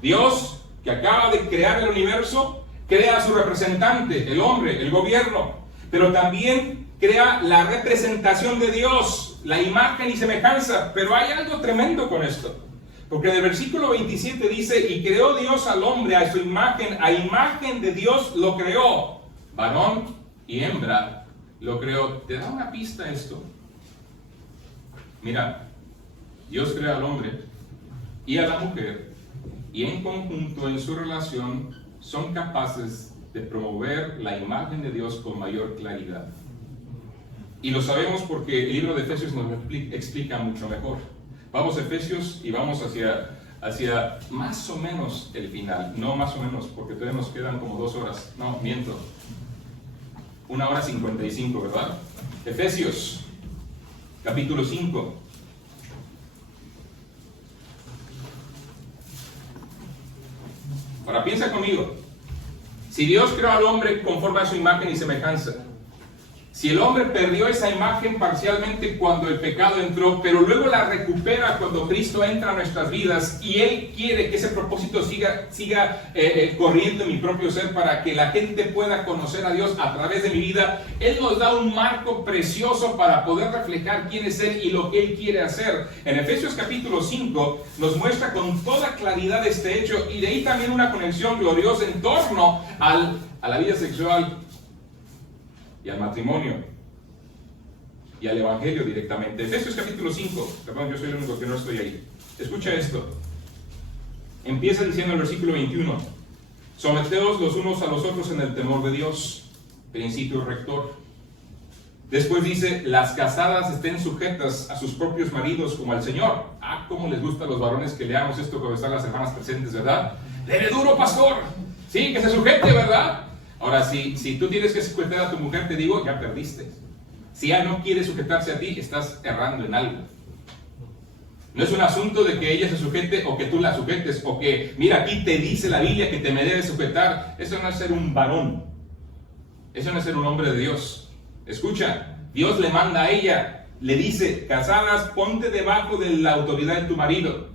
Dios, que acaba de crear el universo, crea a su representante, el hombre, el gobierno, pero también crea la representación de Dios, la imagen y semejanza. Pero hay algo tremendo con esto, porque en el versículo 27 dice, y creó Dios al hombre a su imagen, a imagen de Dios lo creó, varón y hembra lo creó. ¿Te da una pista esto? Mira, Dios crea al hombre y a la mujer, y en conjunto, en su relación, son capaces de promover la imagen de Dios con mayor claridad. Y lo sabemos porque el libro de Efesios nos lo explica mucho mejor. Vamos a Efesios y vamos hacia más o menos el final. No más o menos, porque todavía nos quedan como 2 horas. No, miento. 1 hora 55, ¿verdad? Efesios, capítulo 5. Ahora piensa conmigo. Si Dios creó al hombre conforme a su imagen y semejanza, si el hombre perdió esa imagen parcialmente cuando el pecado entró, pero luego la recupera cuando Cristo entra a nuestras vidas y Él quiere que ese propósito siga corriendo en mi propio ser para que la gente pueda conocer a Dios a través de mi vida, Él nos da un marco precioso para poder reflejar quién es Él y lo que Él quiere hacer. En Efesios capítulo 5 nos muestra con toda claridad este hecho y de ahí también una conexión gloriosa en torno a la vida sexual y al matrimonio y al evangelio directamente. Efesios capítulo 5, perdón, yo soy el único que no estoy ahí. Escucha esto. Empieza diciendo el versículo 21: someteos los unos a los otros en el temor de Dios, principio rector. Después dice: las casadas estén sujetas a sus propios maridos como al Señor. Ah, cómo les gusta a los varones que leamos esto cuando están las hermanas presentes, ¿verdad? Dele duro, pastor. Sí, que se sujete, ¿verdad? Ahora, si tú tienes que sujetar a tu mujer, te digo, ya perdiste. Si ella no quiere sujetarse a ti, estás errando en algo. No es un asunto de que ella se sujete o que tú la sujetes, o que, mira, aquí te dice la Biblia que te me debes sujetar. Eso no es ser un varón. Eso no es ser un hombre de Dios. Escucha, Dios le manda a ella, le dice: casadas, ponte debajo de la autoridad de tu marido.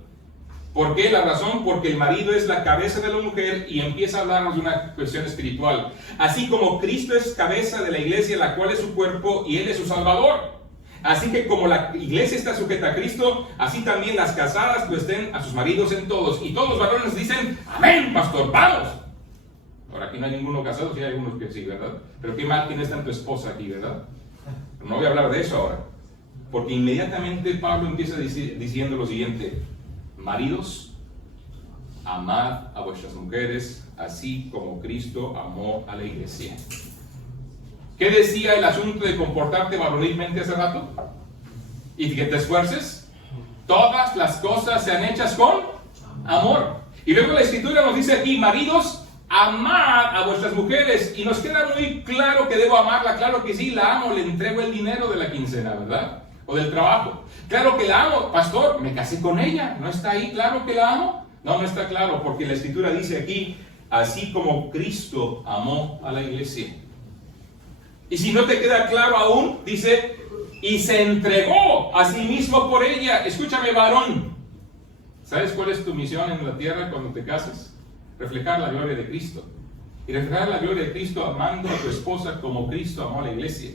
¿Por qué? La razón, porque el marido es la cabeza de la mujer, y empieza a hablarnos de una cuestión espiritual. Así como Cristo es cabeza de la iglesia, la cual es su cuerpo, y Él es su Salvador. Así que como la iglesia está sujeta a Cristo, así también las casadas lo estén a sus maridos en todos. Y todos los varones dicen: amén, pastor, vamos. Ahora, aquí no hay ninguno casado, sí hay algunos que sí, ¿verdad? Pero qué mal que no está tu esposa aquí, ¿verdad? Pero no voy a hablar de eso ahora. Porque inmediatamente Pablo empieza diciendo lo siguiente: maridos, amad a vuestras mujeres, así como Cristo amó a la iglesia. ¿Qué decía el asunto de comportarte varonilmente hace rato? Y que te esfuerces. Todas las cosas sean hechas con amor. Y luego la escritura nos dice aquí: maridos, amad a vuestras mujeres. Y nos queda muy claro que debo amarla. Claro que sí, la amo, le entrego el dinero de la quincena, ¿verdad? O del trabajo. Claro que la amo, pastor, me casé con ella. ¿No está ahí claro que la amo? No está claro, porque la escritura dice aquí: así como Cristo amó a la iglesia. Y si no te queda claro aún, dice: y se entregó a sí mismo por ella. Escúchame, varón. ¿Sabes cuál es tu misión en la tierra cuando te cases? Reflejar la gloria de Cristo. Y reflejar la gloria de Cristo amando a tu esposa como Cristo amó a la iglesia.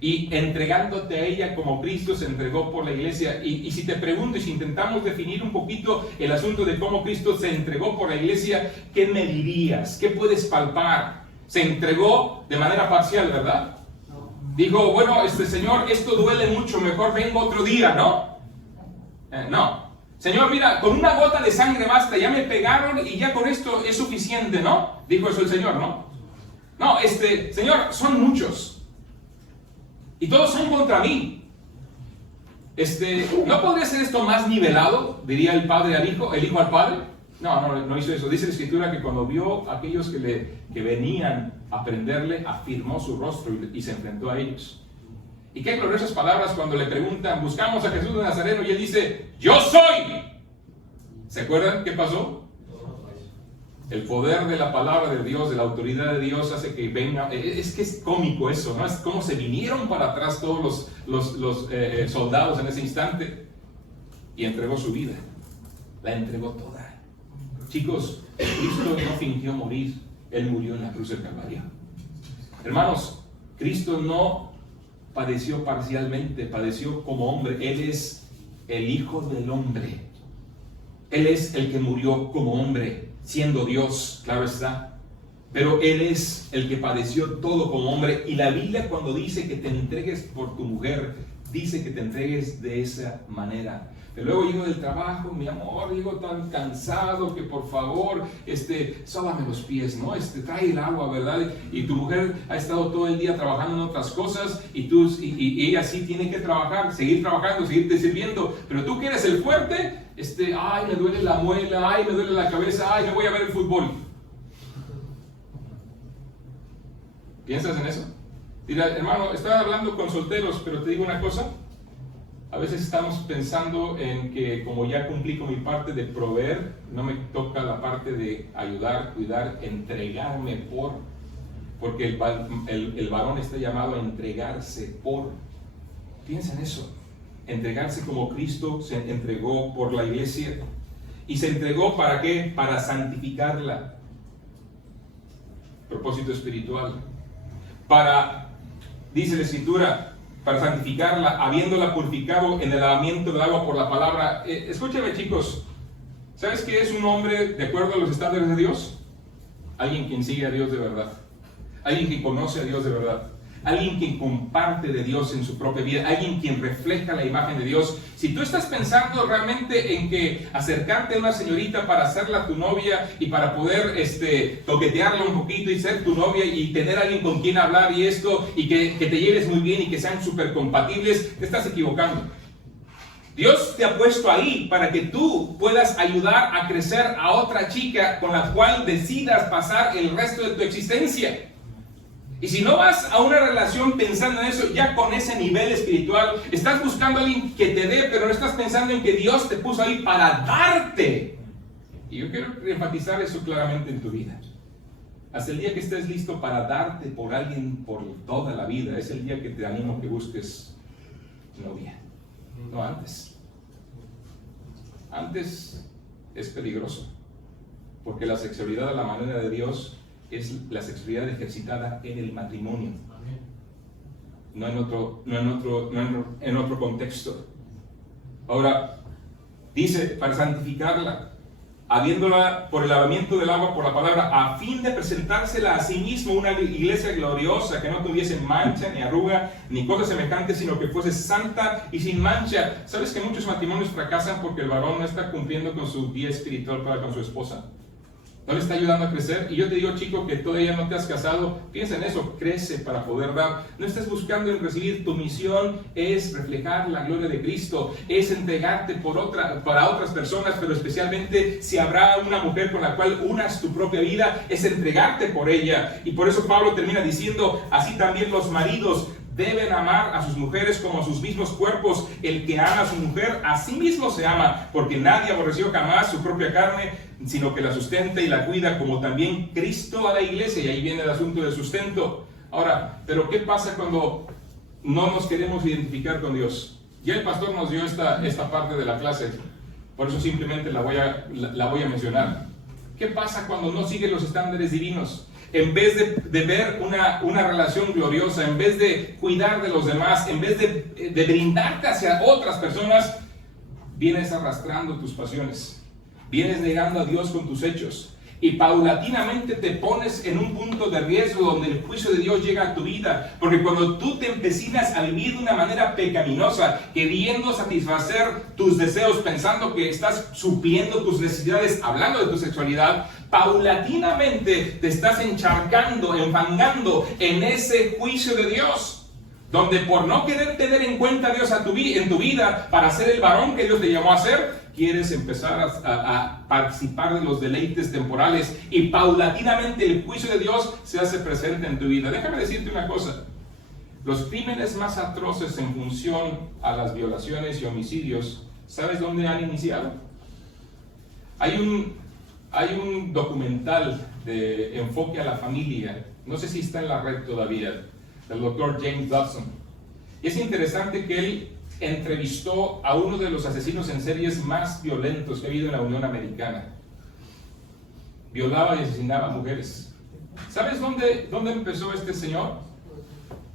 Y entregándote a ella como Cristo se entregó por la iglesia. Y si te pregunto, y si intentamos definir un poquito el asunto de cómo Cristo se entregó por la iglesia, ¿qué me dirías? ¿Qué puedes palpar? Se entregó de manera parcial, ¿verdad? Dijo: bueno, Señor, esto duele mucho, mejor vengo otro día, ¿no? No. Señor, mira, con una gota de sangre basta, ya me pegaron y ya con esto es suficiente, ¿no? Dijo eso el Señor, ¿no? No, Señor, son muchos. Y todos son contra mí. ¿No podría ser esto más nivelado? Diría el padre al hijo, el hijo al padre. No hizo eso. Dice la escritura que cuando vio a aquellos que venían a prenderle, afirmó su rostro y se enfrentó a ellos. Y qué gloriosas palabras cuando le preguntan: buscamos a Jesús de Nazareno, y él dice: yo soy. ¿Se acuerdan qué pasó? El poder de la palabra de Dios, de la autoridad de Dios, hace que venga. Es que es cómico eso, ¿no? Es como se vinieron para atrás todos los soldados en ese instante. Y entregó su vida. La entregó toda. Chicos, Cristo no fingió morir. Él murió en la cruz del Calvario. Hermanos, Cristo no padeció parcialmente, padeció como hombre. Él es el Hijo del Hombre. Él es el que murió como hombre, siendo Dios, claro está. Pero Él es el que padeció todo como hombre. Y la Biblia, cuando dice que te entregues por tu mujer, dice que te entregues de esa manera. Pero luego llego del trabajo, mi amor, llego tan cansado que por favor, sóbame los pies, ¿no? Trae el agua, ¿verdad? Y tu mujer ha estado todo el día trabajando en otras cosas y ella sí tiene que trabajar, seguir trabajando, seguirte sirviendo. Pero tú que eres el fuerte, ay, me duele la muela, ay, me duele la cabeza, ay, me voy a ver el fútbol. ¿Piensas en eso? Dirá: hermano, estaba hablando con solteros, pero te digo una cosa. A veces estamos pensando en que como ya cumplí con mi parte de proveer, no me toca la parte de ayudar, cuidar, entregarme porque el varón está llamado a entregarse por. Piensa en eso, entregarse como Cristo se entregó por la iglesia. ¿Y se entregó para qué? Para santificarla. Propósito espiritual. Dice la Escritura, para santificarla, habiéndola purificado en el lavamiento del agua por la palabra. Escúchame, chicos, ¿sabes qué es un hombre de acuerdo a los estándares de Dios? Alguien quien sigue a Dios de verdad, alguien que conoce a Dios de verdad, alguien quien comparte de Dios en su propia vida, alguien quien refleja la imagen de Dios. Si tú estás pensando realmente en que acercarte a una señorita para hacerla tu novia y para poder toquetearla un poquito y ser tu novia y tener alguien con quien hablar y esto, y que te lleves muy bien y que sean súper compatibles, te estás equivocando. Dios te ha puesto ahí para que tú puedas ayudar a crecer a otra chica con la cual decidas pasar el resto de tu existencia. Y si no vas a una relación pensando en eso, ya con ese nivel espiritual, estás buscando a alguien que te dé, pero no estás pensando en que Dios te puso ahí para darte. Y yo quiero enfatizar eso claramente en tu vida. Hasta el día que estés listo para darte por alguien por toda la vida, es el día que te animo que busques novia. No antes. Antes es peligroso, porque la sexualidad a la manera de Dios es la sexualidad ejercitada en el matrimonio, no en otro contexto. Ahora, dice, para santificarla, habiéndola por el lavamiento del agua por la palabra, a fin de presentársela a sí mismo una iglesia gloriosa, que no tuviese mancha, ni arruga, ni cosa semejante, sino que fuese santa y sin mancha. ¿Sabes que muchos matrimonios fracasan porque el varón no está cumpliendo con su guía espiritual para con su esposa? No le está ayudando a crecer. Y yo te digo, chico, que todavía no te has casado, piensa en eso, crece para poder dar. No estés buscando en recibir. Tu misión es reflejar la gloria de Cristo, es entregarte para otras personas, pero especialmente si habrá una mujer con la cual unas tu propia vida, es entregarte por ella. Y por eso Pablo termina diciendo, así también los maridos deben amar a sus mujeres como a sus mismos cuerpos. El que ama a su mujer, a sí mismo se ama, porque nadie aborreció jamás su propia carne, sino que la sustenta y la cuida, como también Cristo a la iglesia. Y ahí viene el asunto del sustento. Ahora, ¿pero qué pasa cuando no nos queremos identificar con Dios? Ya el pastor nos dio esta parte de la clase, por eso simplemente la voy a mencionar. ¿Qué pasa cuando no sigues los estándares divinos? En vez de ver una relación gloriosa, en vez de cuidar de los demás, en vez de brindarte hacia otras personas, vienes arrastrando tus pasiones, vienes negando a Dios con tus hechos, y paulatinamente te pones en un punto de riesgo donde el juicio de Dios llega a tu vida, porque cuando tú te empecinas a vivir de una manera pecaminosa, queriendo satisfacer tus deseos, pensando que estás supliendo tus necesidades, hablando de tu sexualidad, paulatinamente te estás encharcando, enfangando en ese juicio de Dios, donde por no querer tener en cuenta a Dios en tu vida para ser el varón que Dios te llamó a ser, quieres empezar a participar de los deleites temporales, y paulatinamente el juicio de Dios se hace presente en tu vida. Déjame decirte una cosa: los crímenes más atroces en función a las violaciones y homicidios, ¿sabes dónde han iniciado? Hay un documental de enfoque a la familia, no sé si está en la red todavía, del doctor James Dobson. Y es interesante que él entrevistó a uno de los asesinos en series más violentos que ha habido en la Unión Americana. Violaba y asesinaba a mujeres. ¿Sabes dónde empezó este señor?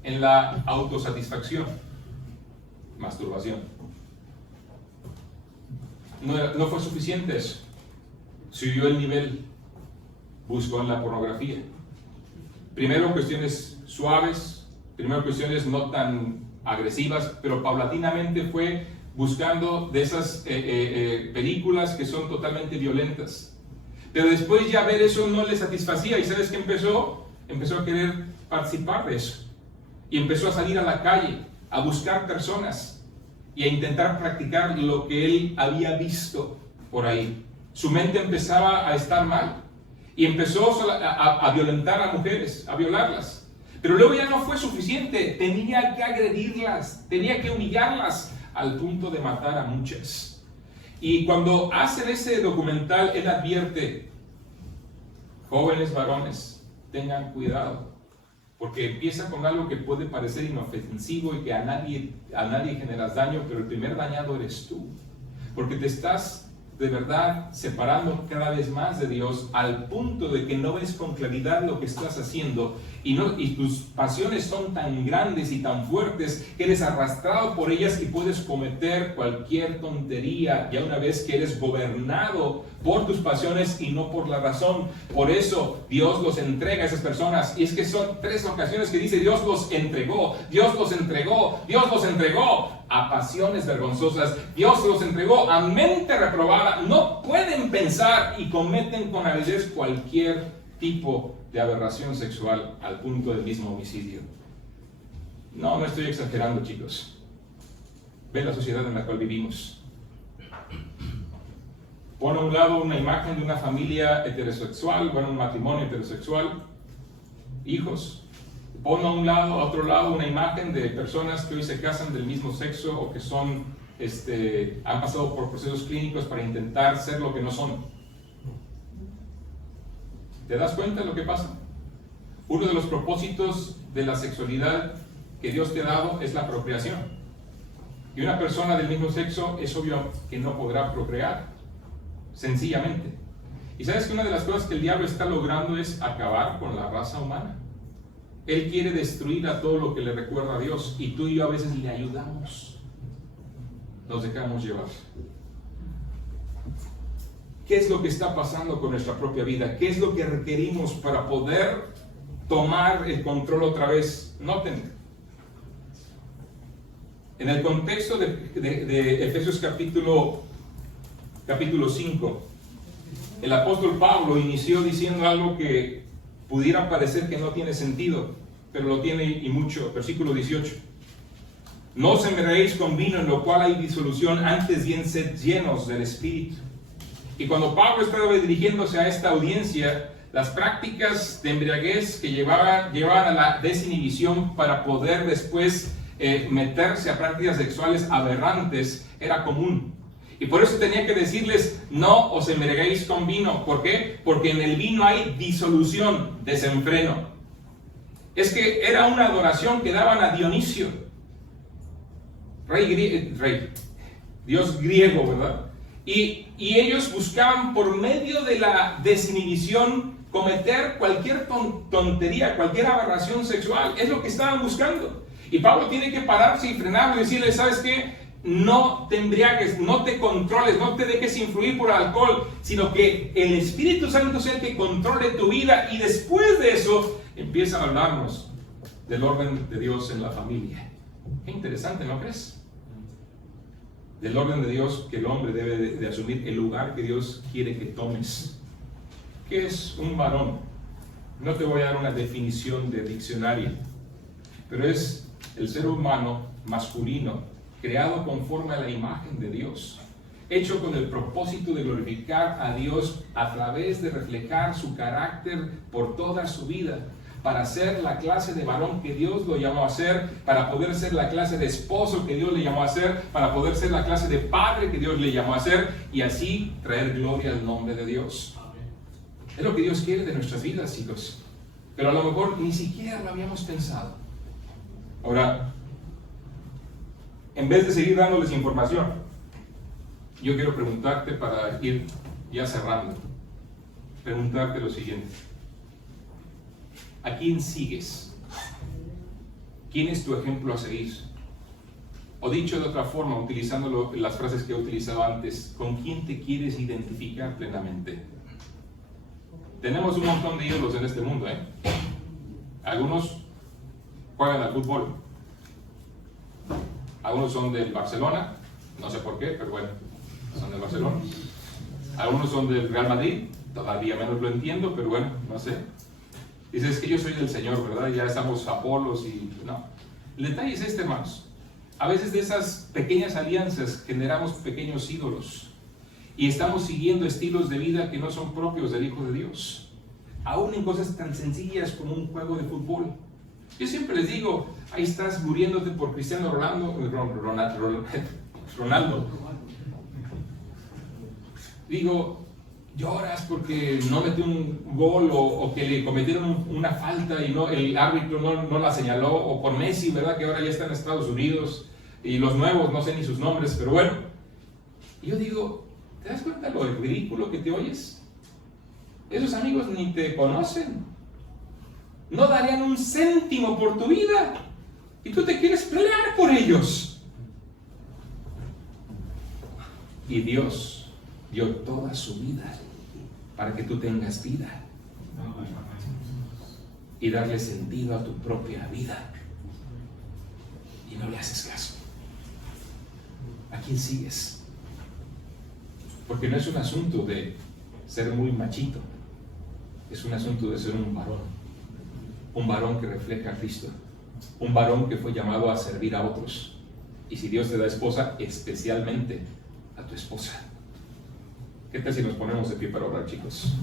En la autosatisfacción, masturbación. No fue suficiente eso. Subió el nivel, buscó en la pornografía. Primero cuestiones suaves, primero cuestiones no tan agresivas, pero paulatinamente fue buscando de esas películas que son totalmente violentas. Pero después ya ver eso no le satisfacía, y ¿sabes qué empezó? Empezó a querer participar de eso, y empezó a salir a la calle, a buscar personas y a intentar practicar lo que él había visto por ahí. Su mente empezaba a estar mal y empezó a violentar a mujeres, a violarlas. Pero luego ya no fue suficiente, tenía que agredirlas, tenía que humillarlas, al punto de matar a muchas. Y cuando hacen ese documental, él advierte: jóvenes varones, tengan cuidado, porque empieza con algo que puede parecer inofensivo y que a nadie generas daño, pero el primer dañado eres tú, porque te estás de verdad separando cada vez más de Dios, al punto de que no ves con claridad lo que estás haciendo, y tus pasiones son tan grandes y tan fuertes que eres arrastrado por ellas y puedes cometer cualquier tontería, ya una vez que eres gobernado por tus pasiones y no por la razón. Por eso Dios los entrega a esas personas, y es que son 3 ocasiones que dice Dios los entregó, Dios los entregó, Dios los entregó a pasiones vergonzosas, Dios los entregó a mente reprobada. No pueden pensar y cometen con avidez cualquier tipo de aberración sexual al punto del mismo homicidio. No estoy exagerando, chicos. Ve la sociedad en la cual vivimos. Pon a un lado una imagen de una familia heterosexual, un matrimonio heterosexual, hijos. Pon a otro lado una imagen de personas que hoy se casan del mismo sexo o que han pasado por procesos clínicos para intentar ser lo que no son. ¿Te das cuenta de lo que pasa? Uno de los propósitos de la sexualidad que Dios te ha dado es la procreación. Y una persona del mismo sexo es obvio que no podrá procrear, sencillamente. Y sabes que una de las cosas que el diablo está logrando es acabar con la raza humana. Él quiere destruir a todo lo que le recuerda a Dios, y tú y yo a veces le ayudamos. Nos dejamos llevar. ¿Qué es lo que está pasando con nuestra propia vida? ¿Qué es lo que requerimos para poder tomar el control otra vez? Noten, en el contexto de Efesios capítulo 5, el apóstol Pablo inició diciendo algo que pudiera parecer que no tiene sentido, pero lo tiene y mucho. Versículo 18. No os embriaguéis con vino, en lo cual hay disolución, antes bien sed llenos del Espíritu. Y cuando Pablo estaba dirigiéndose a esta audiencia, las prácticas de embriaguez que llevaban a la desinhibición para poder después meterse a prácticas sexuales aberrantes era común. Y por eso tenía que decirles: no os embriaguéis con vino. ¿Por qué? Porque en el vino hay disolución, desenfreno. Es que era una adoración que daban a Dionisio, Dios griego, ¿verdad? Y ellos buscaban por medio de la desinhibición cometer cualquier tontería, cualquier aberración sexual. Es lo que estaban buscando. Y Pablo tiene que pararse y frenarlo y decirle: ¿sabes qué? No te embriagues, no te controles, no te dejes influir por el alcohol, sino que el Espíritu Santo sea el que controle tu vida. Y después de eso empieza a hablarnos del orden de Dios en la familia. Qué interesante, ¿no crees? Del orden de Dios, que el hombre debe de asumir el lugar que Dios quiere que tomes. ¿Qué es un varón? No te voy a dar una definición de diccionario, pero es el ser humano masculino, creado conforme a la imagen de Dios, hecho con el propósito de glorificar a Dios a través de reflejar su carácter por toda su vida, para ser la clase de varón que Dios lo llamó a ser, para poder ser la clase de esposo que Dios le llamó a ser, para poder ser la clase de padre que Dios le llamó a ser, y así traer gloria al nombre de Dios. Es lo que Dios quiere de nuestras vidas, chicos, pero a lo mejor ni siquiera lo habíamos pensado. Ahora, en vez de seguir dándoles información, yo quiero preguntarte, para ir ya cerrando, preguntarte lo siguiente: ¿a quién sigues? ¿Quién es tu ejemplo a seguir? O dicho de otra forma, utilizando las frases que he utilizado antes, ¿con quién te quieres identificar plenamente? Tenemos un montón de ídolos en este mundo, ¿eh? Algunos juegan al fútbol. Algunos son del Barcelona, no sé por qué, pero bueno, son del Barcelona. Algunos son del Real Madrid, todavía menos lo entiendo, pero bueno, no sé. Dices que yo soy del Señor, ¿verdad? Ya estamos Apolos y no. El detalle es este, hermanos. A veces de esas pequeñas alianzas generamos pequeños ídolos y estamos siguiendo estilos de vida que no son propios del Hijo de Dios. Aún en cosas tan sencillas como un juego de fútbol. Yo siempre les digo, ahí estás muriéndote por Cristiano Ronaldo. Digo, lloras porque no metió un gol o que le cometieron una falta y el árbitro no la señaló, o por Messi, ¿verdad? Que ahora ya está en Estados Unidos y los nuevos, no sé ni sus nombres, pero bueno. Y yo digo, ¿te das cuenta lo ridículo que te oyes? Esos amigos ni te conocen, no darían un céntimo por tu vida y tú te quieres pelear por ellos. Y Dios dio toda su vida para que tú tengas vida y darle sentido a tu propia vida, y no le haces caso. ¿A quién sigues? Porque no es un asunto de ser muy machito, es un asunto de ser un varón que refleja a Cristo, un varón que fue llamado a servir a otros. Y si Dios te da esposa, especialmente a tu esposa. ¿Qué tal si nos ponemos de pie para orar, chicos?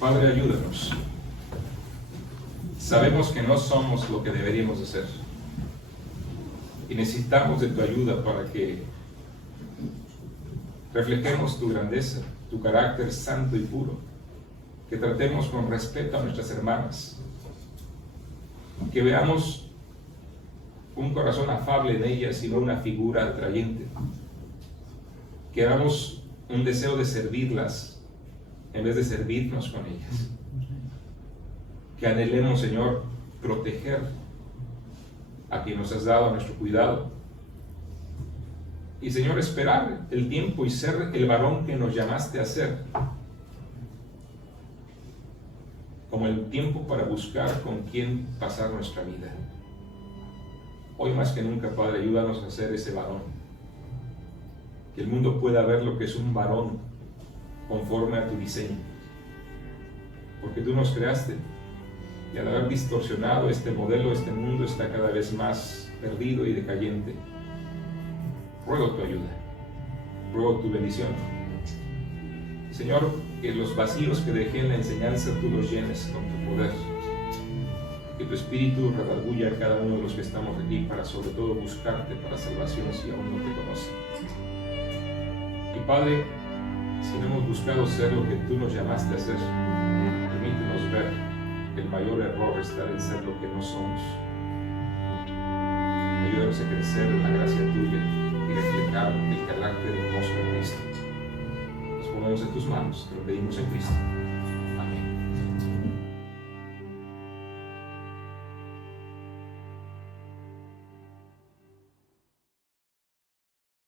Padre, ayúdanos. Sabemos que no somos lo que deberíamos de ser y necesitamos de tu ayuda para que reflejemos tu grandeza, tu carácter santo y puro, que tratemos con respeto a nuestras hermanas, que veamos un corazón afable en ellas y no una figura atrayente, que hagamos un deseo de servirlas en vez de servirnos con ellas, que anhelemos, Señor, proteger a quien nos has dado a nuestro cuidado, y, Señor, esperar el tiempo y ser el varón que nos llamaste a ser, como el tiempo para buscar con quién pasar nuestra vida. Hoy más que nunca, Padre, ayúdanos a ser ese varón, que el mundo pueda ver lo que es un varón conforme a tu diseño, porque tú nos creaste, y al haber distorsionado este modelo, este mundo está cada vez más perdido y decayente. Ruego tu ayuda, ruego tu bendición. Señor, que los vacíos que dejé en la enseñanza tú los llenes con tu poder. Que tu Espíritu redarguya a cada uno de los que estamos aquí para sobre todo buscarte para salvación si aún no te conocen. Y Padre, si no hemos buscado ser lo que tú nos llamaste a ser, permítenos ver que el mayor error está en ser lo que no somos. Ayúdanos a crecer en la gracia tuya y reflejar el carácter hermoso de Cristo. Nos ponemos en tus manos, te lo pedimos en Cristo.